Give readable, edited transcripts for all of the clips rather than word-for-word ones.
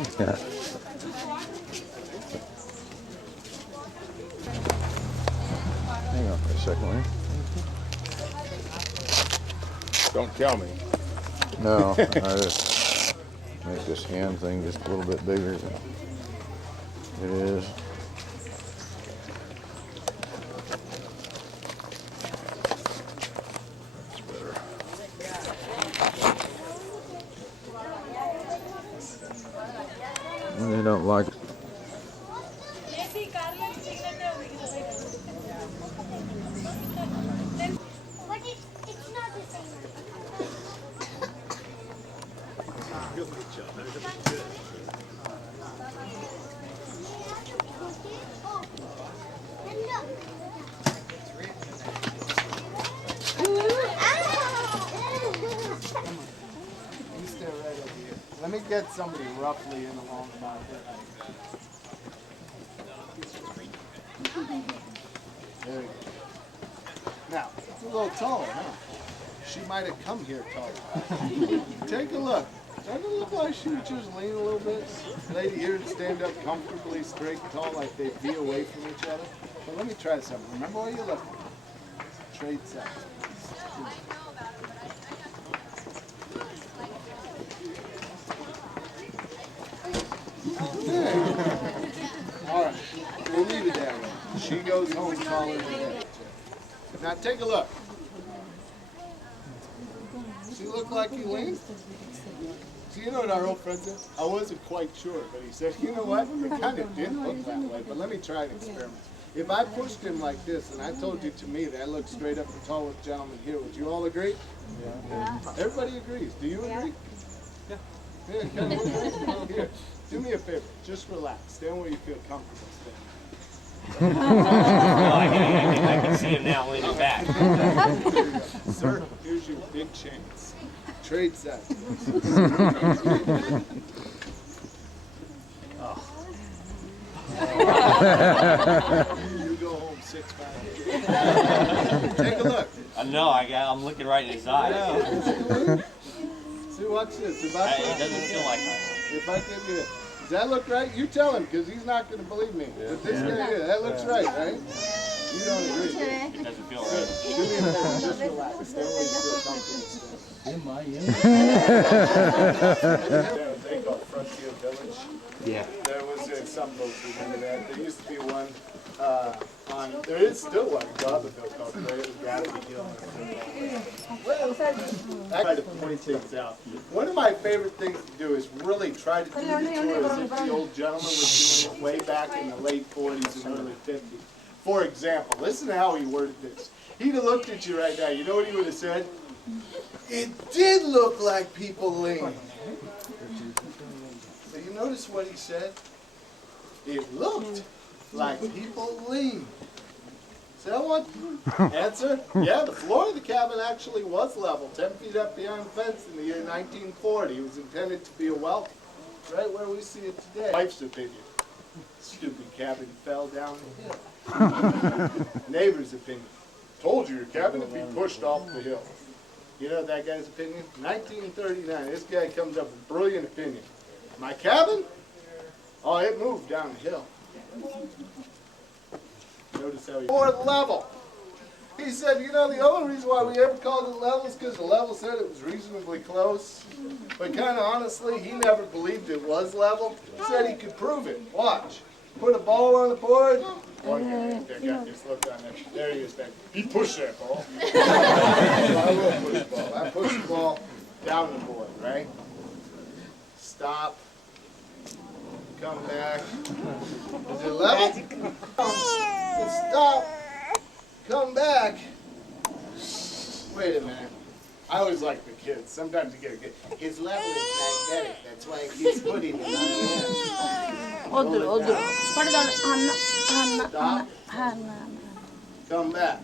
Yeah. Hang on for a second, will you? Don't tell me. No, I just make this hand thing just a little bit bigger than it is. That's better. They don't like it. Let me get somebody roughly in along about here. There we go. Now, it's a little taller, huh? She might have come here taller. Take a look. Doesn't it look like she would just lean a little bit? Lady here to stand up comfortably, straight and tall, like they'd be away from each other. But let me try something. Remember where you're looking. Trade sides. All right, we'll leave it that way. She goes home taller than that. Now take a look. Does he look like he leans? So you know what our old friend said? I wasn't quite sure, but he said, you know what? It kind of did look that way, but let me try an experiment. If I pushed him like this, and I told you to me that I look straight up and tall with the gentleman here, would you all agree? Yeah. Everybody agrees. Do you agree? Yeah. Yeah, kind of here. Do me a favor. Just relax. Stand where you feel comfortable standing. I can see him now leaning back. Sir, here's your big chance. Trade set. You go home 6'5". Take a look. No, I'm looking right in his eyes. See, watch this. It doesn't feel like that. If I give you, does that look right? You tell him, because he's not going to believe me. But this guy here, that looks right, right? You don't agree. It doesn't feel right. Do me a favor, just relax. Stay where you feel comfortable. They call Frontier Village. Yeah. There was some folks remember that. There used to be one there is still one in Garberville called Gravity Hill. Well, I try to point things out. One of my favorite things to do is really try to do the tour as if the old gentleman was doing it way back in the late 40s and early 50s. For example, listen to how he worded this. He'd have looked at you right now. You know what he would have said? It did look like people leaned. So you notice what he said? It looked like people leaned. So I want answer? Yeah, the floor of the cabin actually was level, 10 feet up beyond the fence in the year 1940. It was intended to be a welcome, right where we see it today. Wife's opinion. Stupid cabin fell down the hill. Neighbor's opinion. Told you your cabin would be pushed off the hill. You know that guy's opinion? 1939, this guy comes up with a brilliant opinion. My cabin? Oh, it moved down the hill. Notice how he... Or level. He said, you know, the only reason why we ever called it level is because the level said it was reasonably close. But kind of honestly, he never believed it was level. He said he could prove it. Watch. Put a ball on the board. Oh, yeah, that guy just looked on there. There he is. He pushed that ball. So I will push the ball. I push the ball down the board, right? Stop. Come back. Is it level? Stop. Come back. Wait a minute. I always like the kids. Sometimes you get a kid. His level is magnetic. That's why he keeps putting it on the end. Stop. Come back.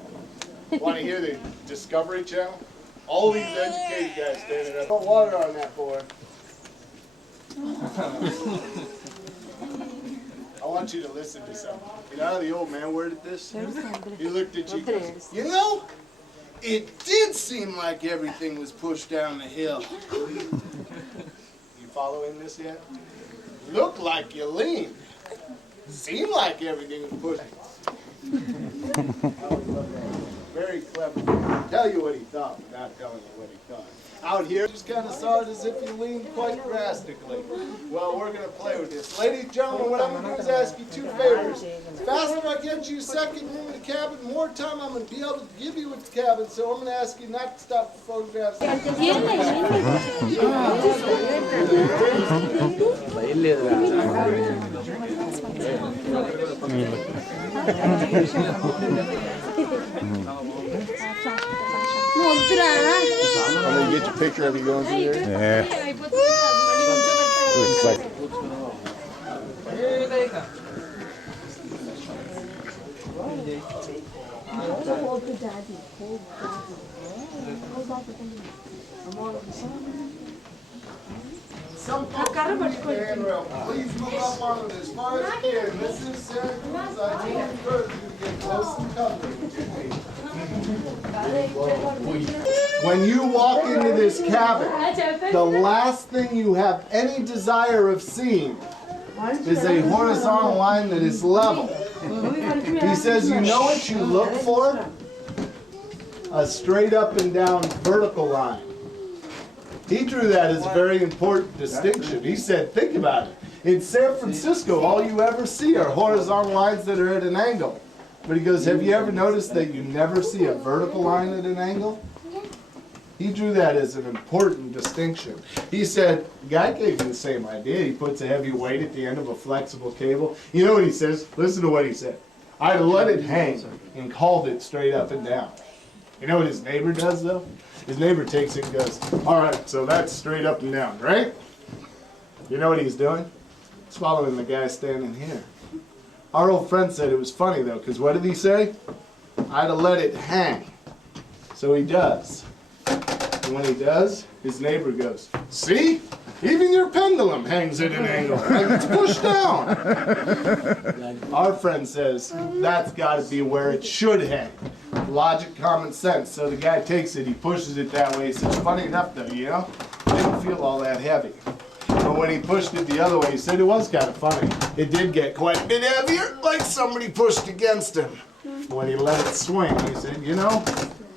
Want to hear the Discovery Channel? All these educated guys standing up. Put water on that board. I want you to listen to something. You know how the old man worded this? He looked at you and goes, you know, it did seem like everything was pushed down the hill. You following this yet? looked like you leaned. Seemed like everything was pushed. Very clever. Tell you what he thought without telling you what he thought. Out here, just kind of saw it as if you leaned quite drastically. Well, we're going to play with this. Ladies and gentlemen, what I'm going to do is ask you 2 favors. Faster I get you second room in the cabin, more time I'm going to be able to give you with the cabin, so I'm going to ask you not to stop for photographs. I'm gonna get your picture of you going through there. Yeah. Looks like Some folks stand rail. Please move up on it as far as you can. This is Santa Cruz. I do encourage you to get close and comfortable. When you walk into this cabin, the last thing you have any desire of seeing is a horizontal line that is level. He says, you know what you look for? A straight up and down vertical line. He drew that as a very important distinction. He said, think about it. In San Francisco, all you ever see are horizontal lines that are at an angle. But he goes, have you ever noticed that you never see a vertical line at an angle? He drew that as an important distinction. He said, guy gave you the same idea. He puts a heavy weight at the end of a flexible cable. You know what he says? Listen to what he said. I let it hang and called it straight up and down. You know what his neighbor does, though? His neighbor takes it and goes, all right, so that's straight up and down, right? You know what he's doing? He's following the guy standing here. Our old friend said it was funny, though, because what did he say? I'd have let it hang. So he does. And when he does, his neighbor goes, see? Even your pendulum hangs at an angle, and it's pushed down. Our friend says, that's got to be where it should hang. Logic, common sense. So the guy takes it, he pushes it that way. He says, funny enough though, you know, it didn't feel all that heavy. But when he pushed it the other way, he said it was kind of funny. It did get quite a bit heavier, like somebody pushed against him. When he let it swing, he said, you know,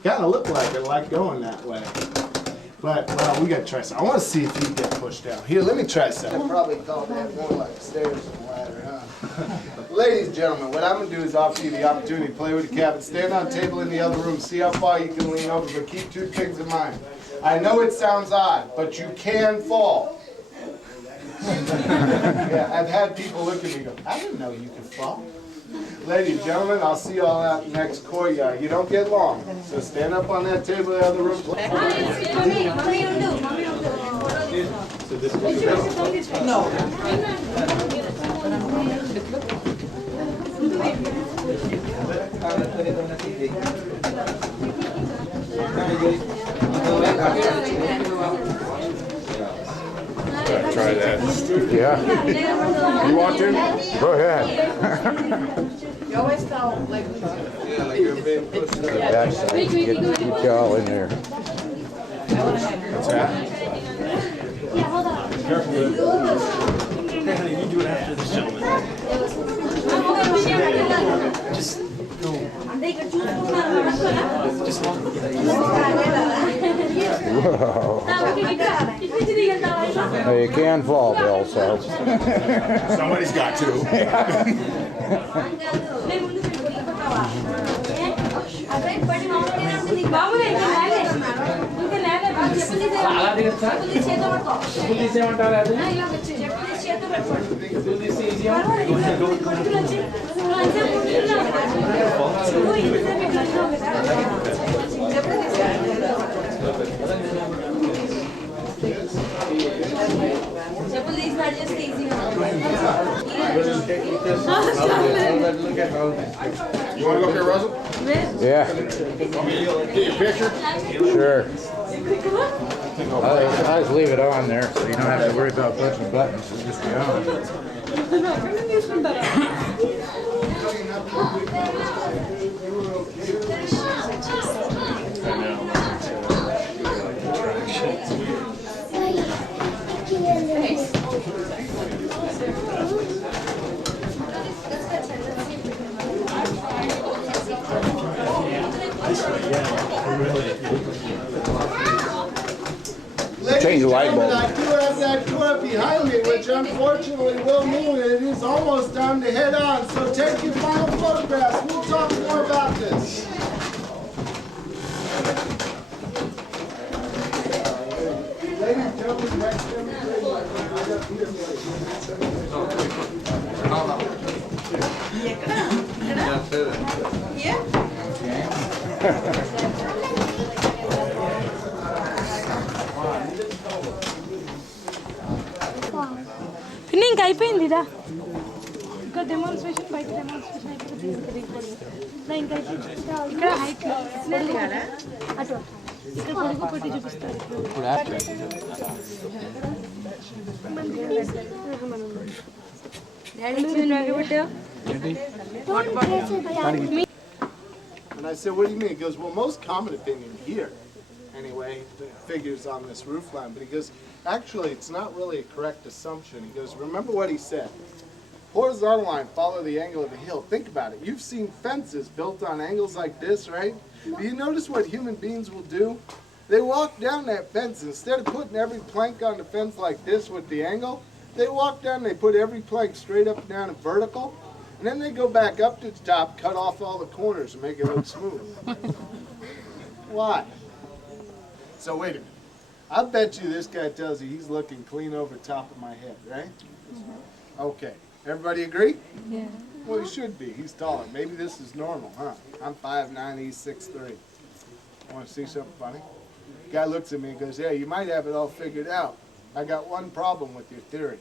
kind of looked like it, like going that way. But, well, we got to try some. I want to see if he can get pushed down. Here, let me try some. I probably call that more like stairs than a ladder, huh? Ladies and gentlemen, what I'm going to do is offer you the opportunity to play with the cabin. Stand on a table in the other room. See how far you can lean over, but keep 2 things in mind. I know it sounds odd, but you can fall. Yeah, I've had people look at me and go, I didn't know you could fall. Ladies and gentlemen, I'll see you all out in the next courtyard. You don't get long, so stand up on that table in the other room. No. try that. Yeah. You want to? Go ahead. You always felt like Backside. Get y'all in there. What's that? Yeah, hold on. You do it after this gentleman. Just go. Just walk. Whoa. Well, you can fall, Bill, so. Somebody's got to. You want to go up here, Russell? Yeah. Get your picture? Sure. I just leave it on there so you don't have to worry about pushing buttons. It'll just be on. Change the light bulb. I do have that tour behind me, which unfortunately will mean that it is almost time to head on. So take your final photographs. We'll talk more about this. Ladies and gentlemen, next പിന്നെ ఇంకా అయిపోయిందిరా ఇంకా demonstration బయట demonstration అయిపోయింది ఇంకా ఇక్కడ height అటు ఇక్కడ కొడుకు పెట్టి చూపిస్తారు And I said, what do you mean? He goes, well, most common opinion here, anyway, figures on this roof line. But he goes, actually, it's not really a correct assumption. He goes, remember what he said. Horizontal line, follow the angle of the hill. Think about it. You've seen fences built on angles like this, right? Do you notice what human beings will do? They walk down that fence. Instead of putting every plank on the fence like this with the angle, they walk down and they put every plank straight up and down and vertical. And then they go back up to the top, cut off all the corners and make it look smooth. Why? So wait a minute. I bet you this guy tells you he's looking clean over top of my head, right? Okay. Everybody agree? Yeah. Well, he should be. He's taller. Maybe this is normal, huh? I'm 5'9", he's 6'3". Want to see something funny? Guy looks at me and goes, yeah, you might have it all figured out. I got one problem with your theory.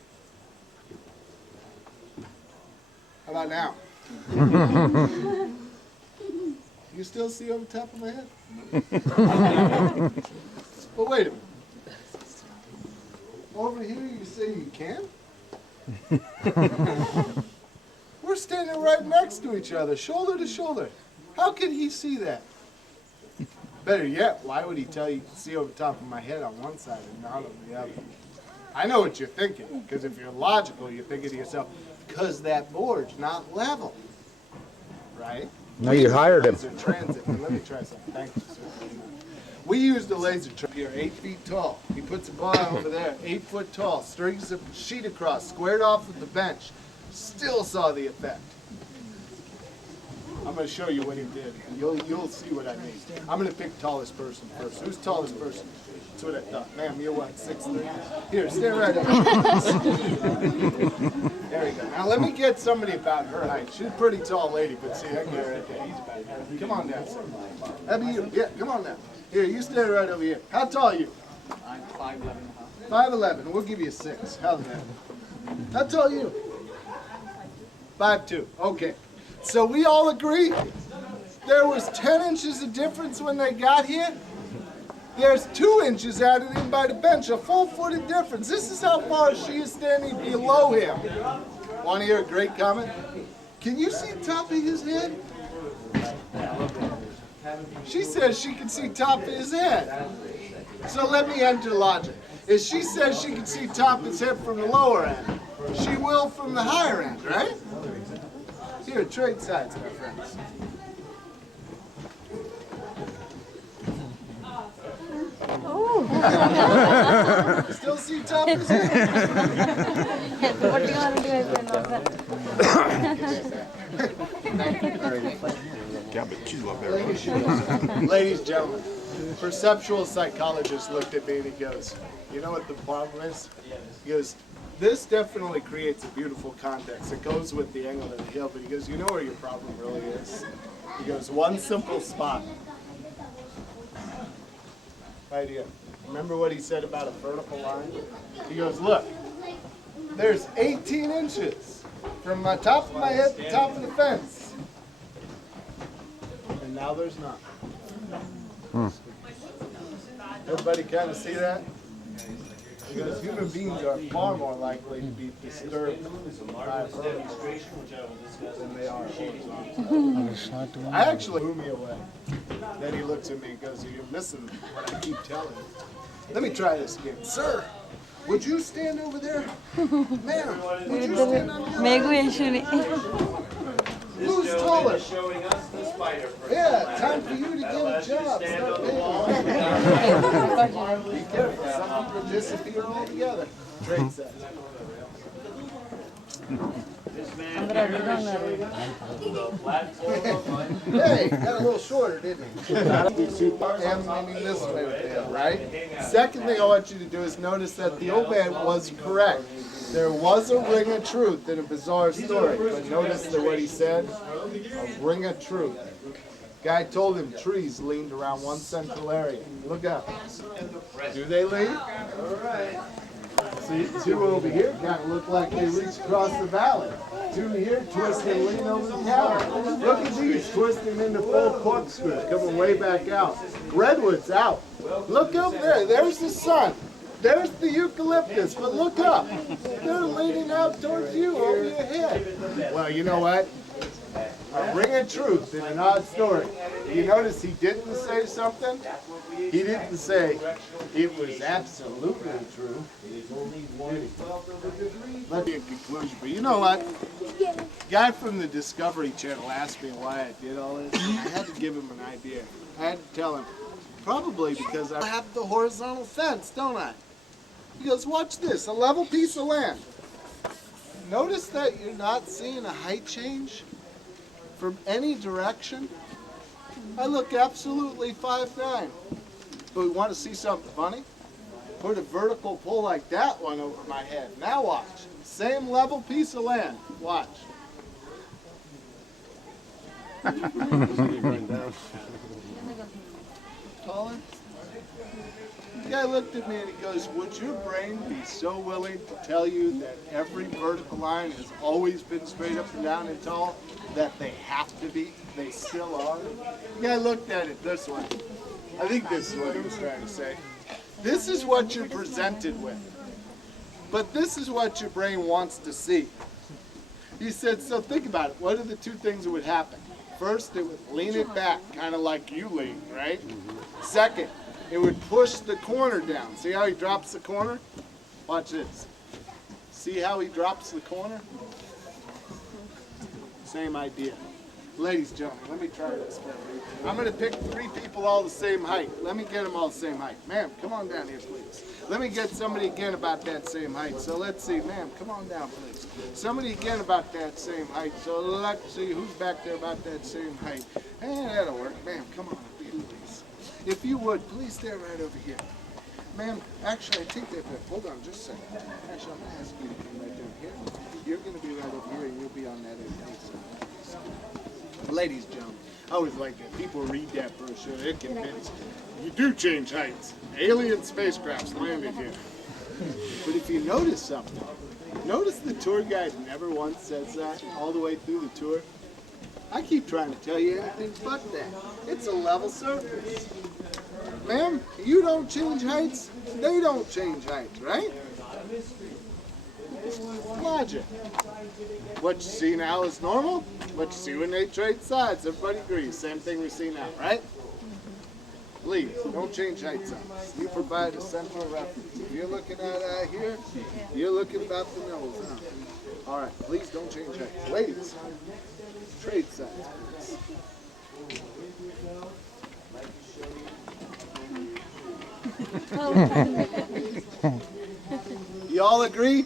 How about now? You still see over top of my head? But wait a minute. Over here you say you can? We're standing right next to each other, shoulder to shoulder. How could he see that? Better yet, why would he tell you to see over top of my head on one side and not on the other? I know what you're thinking, because if you're logical, you're thinking to yourself, because that board's not level, right? No, you hired him. Laser transit. Let me try something. Thank you, sir. We used a laser trap here, 8 feet tall. He puts a bar over there, 8 foot tall, strings a sheet across, squared off with the bench. Still saw the effect. I'm going to show you what he did. You'll see what I mean. I'm going to pick tallest person first. Who's tallest person? That's what I thought. Ma'am, you're what, 6'3"? Here, stand right up. There we go. Now let me get somebody about her height. She's a pretty tall lady, but see, that guy right there, he's about her. Come on down, sir. That'd be you. Yeah, come on down. Here, you stand right over here. How tall are you? I'm 5'11". 5'11". We'll give you a 6. How's that? How tall are you? 5'2". Okay. So we all agree there was 10 inches of difference when they got here. There's 2 inches added in by the bench, a full foot of difference. This is how far she is standing below him. Want to hear a great comment? Can you see the top of his head? She says she can see top of his head. So let me enter logic. If she says she can see top of his head from the lower end, she will from the higher end, right? Here, trade sides, my friends. Still see top of his head? Ladies and gentlemen, perceptual psychologist looked at me and he goes, you know what the problem is? He goes, this definitely creates a beautiful context. It goes with the angle of the hill, but he goes, you know where your problem really is? He goes, one simple spot. Right here. Remember what he said about a vertical line? He goes, look, there's 18 inches from my top of my head to the top of the fence. And now there's not. Everybody kind of see that? Because human beings are far more likely to be disturbed by a vertical than they are horizontal. I actually blew me away. Then he looks at me and goes, you're missing what I keep telling you. Let me try this again. Sir, would you stand over there? Ma'am, would you stand on the other? Who's taller? Showing us the spider. Yeah, time for you to get a job. Stand Start on the wall. Be careful, some people disappear altogether. Trade set. This man here is showing us the platform of life. Hey, got a little shorter, didn't he? And leaning this way with the head, right? Second thing I want you to do is notice that the old man was correct. There was a ring of truth in a bizarre story, but notice that what he said, a ring of truth. Guy told him trees leaned around one central area. Look up. Do they lean? All right. See, two over here kind of look like they reach across the valley. Two here twist and lean over the cabin. Look at these twisting into full corkscrews, coming way back out. Redwood's out. Look over there. There's the sun. There's the eucalyptus. But look up. They're leaning out towards you over your head. Well, you know what? A ring of truth in an odd story. You notice he didn't say something? He didn't say it was absolutely true. Let me in conclusion, but you know what? Guy from the Discovery Channel asked me why I did all this. I had to give him an idea. I had to tell him, probably because I have the horizontal fence, don't I? He goes, watch this, a level piece of land. Notice that you're not seeing a height change from any direction. I look absolutely 5'9". But we want to see something funny? Put a vertical pole like that one over my head. Now watch. Same level piece of land. Watch. Taller? The guy looked at me and he goes, would your brain be so willing to tell you that every vertical line has always been straight up and down and tall, that they have to be, they still are? The guy looked at it this way. I think this is what he was trying to say. This is what you're presented with. But this is what your brain wants to see. He said, so think about it. What are the two things that would happen? First, it would lean it back, kind of like you lean, right? Second, it would push the corner down. See how he drops the corner? Watch this. See how he drops the corner? Same idea. Ladies and gentlemen, let me try this. I'm going to pick 3 people all the same height. Let me get them all the same height. Ma'am, come on down here, please. Let me get somebody again about that same height. So let's see. Ma'am, come on down, please. Somebody again about that same height. So let's see who's back there about that same height. And that'll work. Ma'am, come on up here, please. If you would, please stand right over here. Ma'am, actually, I take that back. Hold on just a second. Actually, I'm going to ask you to come right down here. You're going to be right over here, and you'll be on that end. Ladies and gentlemen, I always like that. People read that brochure. They're convinced you do change heights. Alien spacecrafts landed here. But if you notice something, notice the tour guide never once says that all the way through the tour. I keep trying to tell you anything but that. It's a level surface. Ma'am, you don't change heights, they don't change heights, right? Logic. What you see now is normal. What you see when they trade sides, everybody agrees. Same thing we see now, right? Please, don't change heights on us. You provide a central reference. If you're looking at here, you're looking about the nose, huh? All right, please don't change heights. Ladies, trade sides, please. You all agree?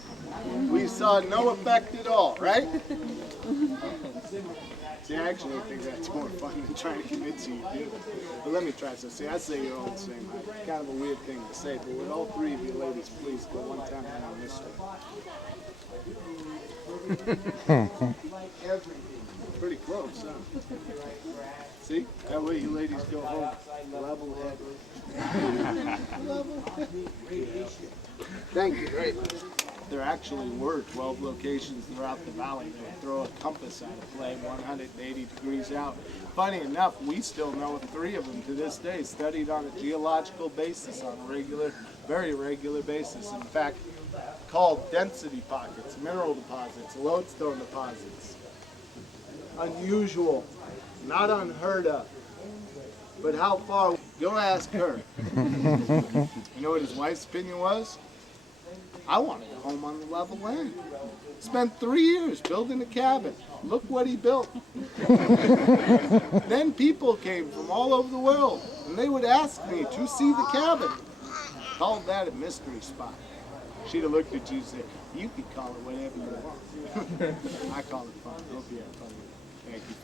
We saw no effect at all, right? See, I actually think that's more fun than trying to convince you to do it. But let me try. So, see, I say you're all the same height. It's kind of a weird thing to say, but would all 3 of you ladies please go one time around this way? Pretty close, huh? See? That way you ladies go home level headed. Level headed. Thank you. Great. There actually were 12 locations throughout the valley that would throw a compass out of play 180 degrees out. Funny enough, we still know of 3 of them to this day, studied on a geological basis, on a regular, very regular basis. In fact, called density pockets, mineral deposits, lodestone deposits. Unusual, not unheard of. But how far? Go ask her. You know what his wife's opinion was? I wanted a home on the level land. Spent 3 years building a cabin. Look what he built. Then people came from all over the world, and they would ask me to see the cabin. Called that a mystery spot. She'd have looked at you and said, you could call it whatever you want. I call it fun. Hope you have fun. Thank you.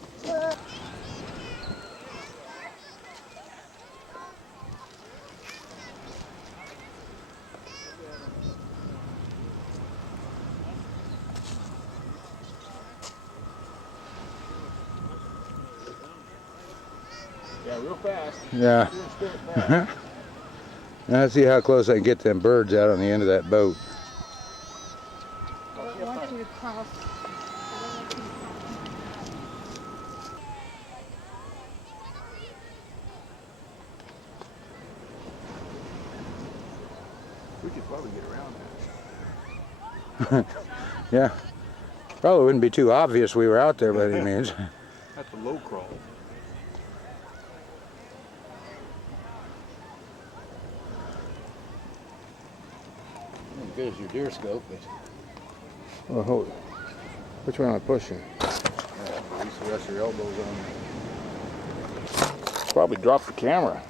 Yeah, real fast. Yeah. Now let's see how close I can get them birds out on the end of that boat. I don't want you to cross. We could probably get around that. Yeah. Probably wouldn't be too obvious we were out there by any means. That's a low crawl. Good as your deer scope, but... Well, hold it. Which one am I pushing? Yeah, at least the rest of your elbows on. Probably dropped the camera.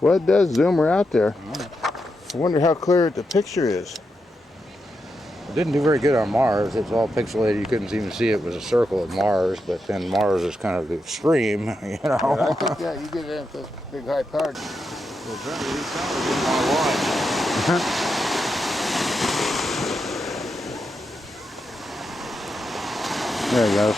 Well, it does zoom her out there. I wonder how clear the picture is. It didn't do very good on Mars. It's all pixelated. You couldn't even see it was a circle of Mars, but then Mars is kind of the extreme, you know. Yeah, I think that you get it with big high power. Well, apparently these cameras didn't want to watch. There he goes.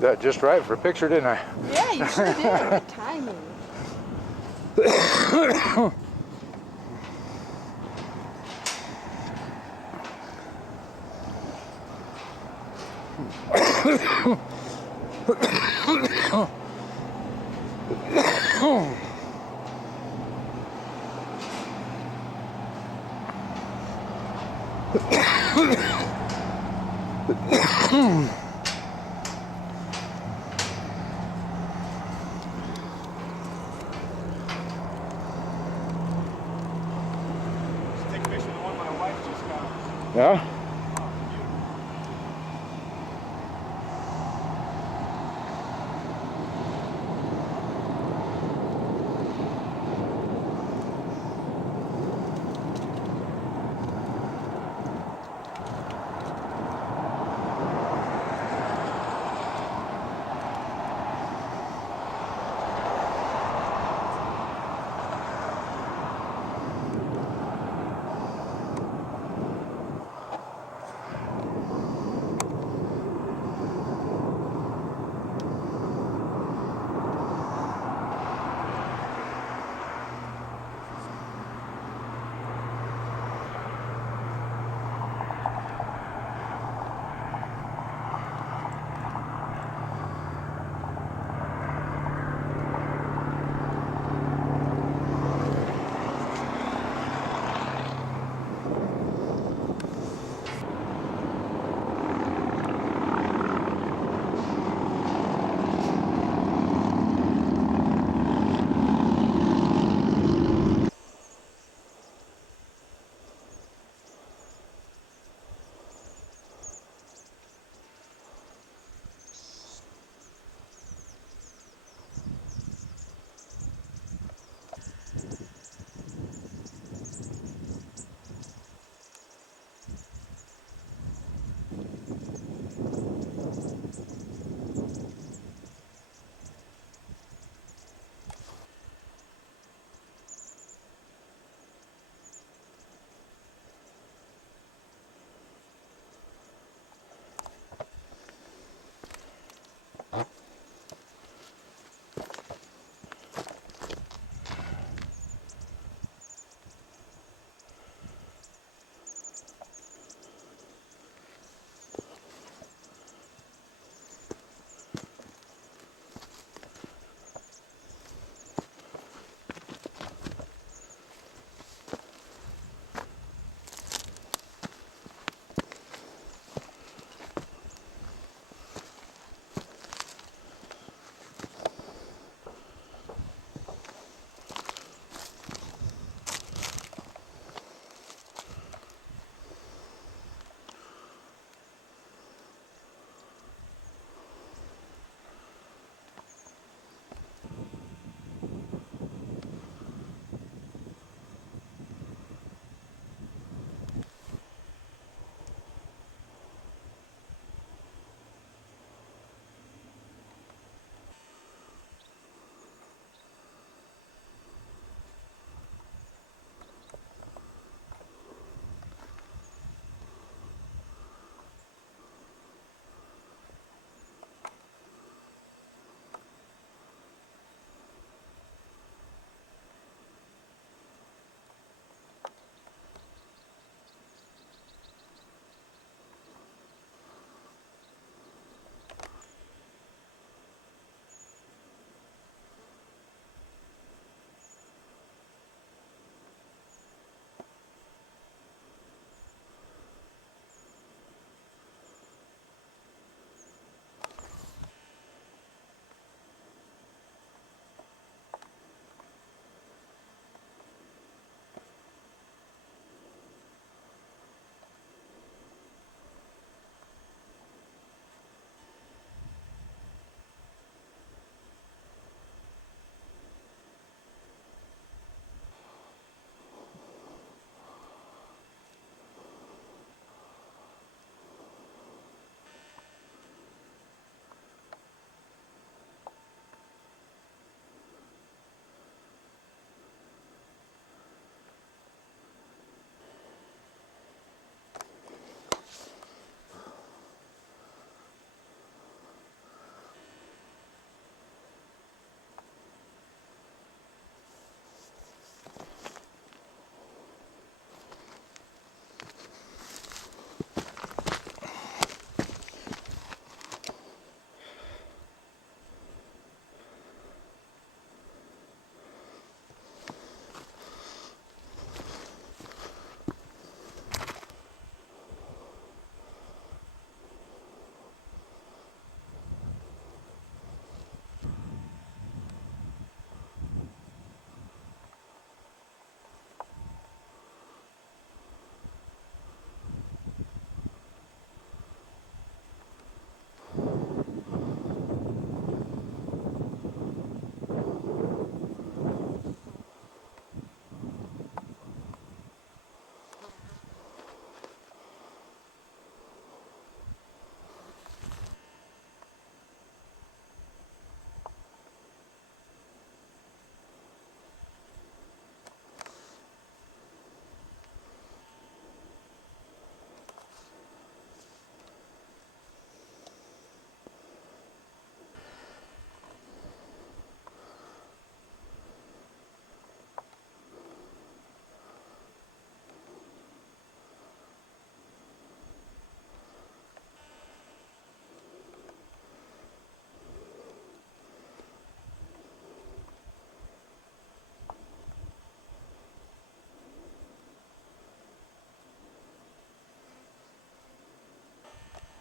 that just right for a picture, didn't I? Yeah, you sure did. Good timing. Take a picture of the one my wife just got. Yeah?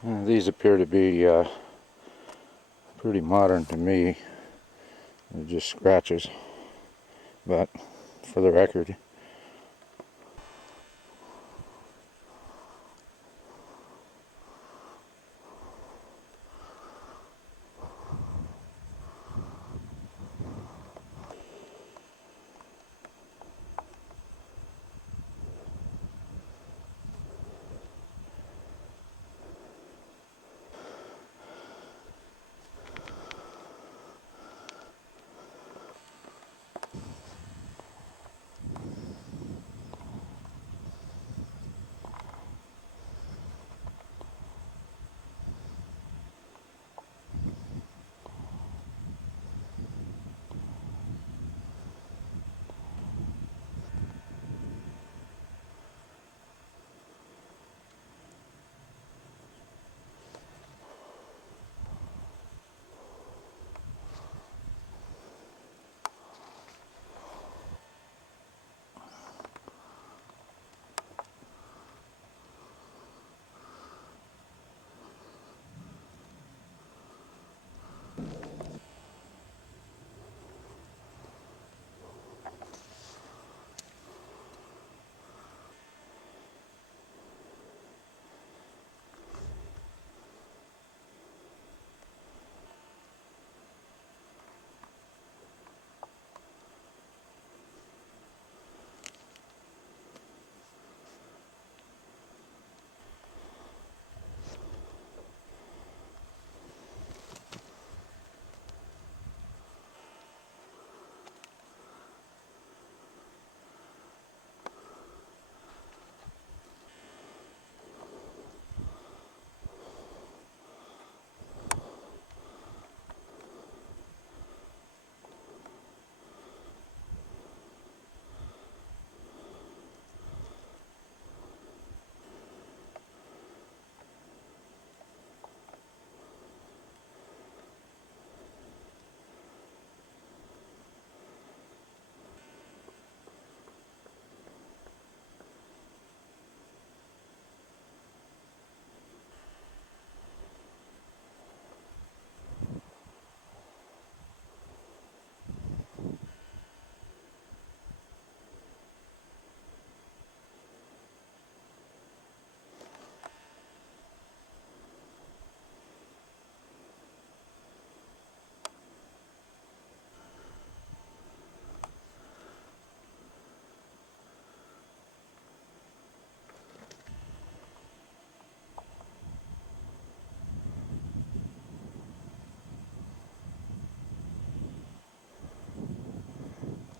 These appear to be pretty modern to me. They're just scratches, but for the record.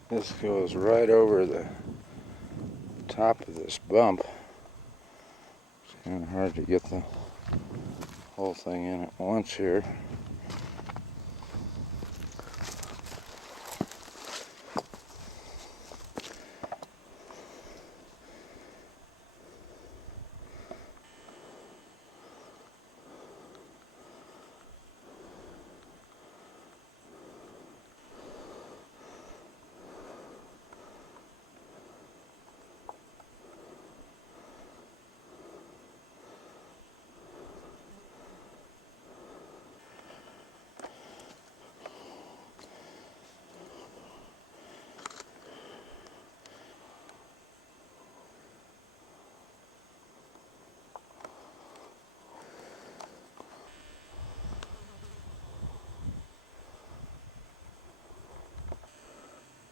This goes right over the top of this bump. It's kind of hard to get the whole thing in at once here.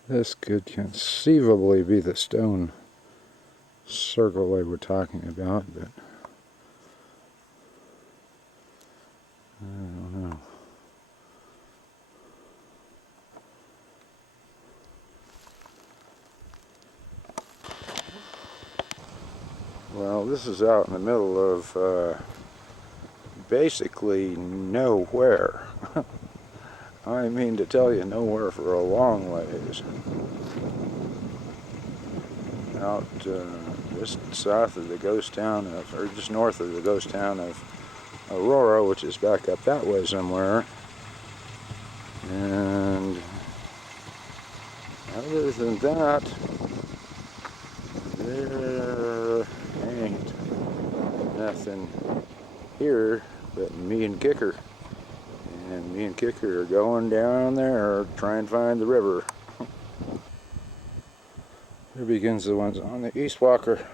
This could conceivably be the stone circle they were talking about, but I don't know. Well, this is out in the middle of basically nowhere. I mean to tell you, nowhere for a long ways. Out just south of the ghost town of, or just north of the ghost town of Aurora, which is back up that way somewhere. And other than that, there ain't nothing here but me and Kicker. And me and Kicker are going down there to try and find the river. Here begins the ones on the East Walker.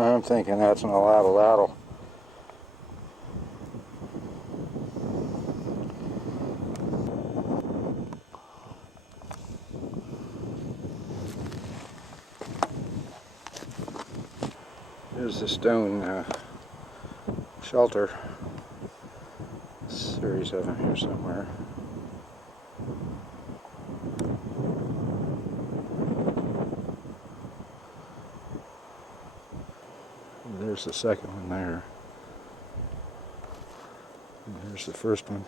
I'm thinking that's an aladdle. There's the stone shelter. Series of them here somewhere. There's the second one there. And here's the first one.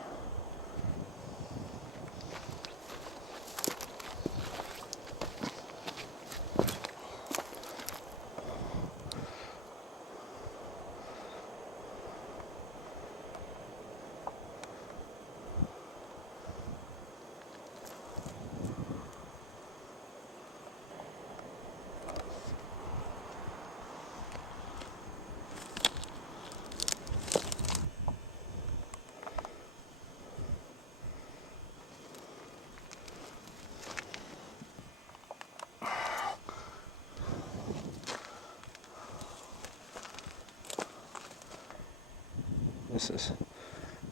This is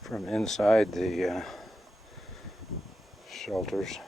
from inside the shelters.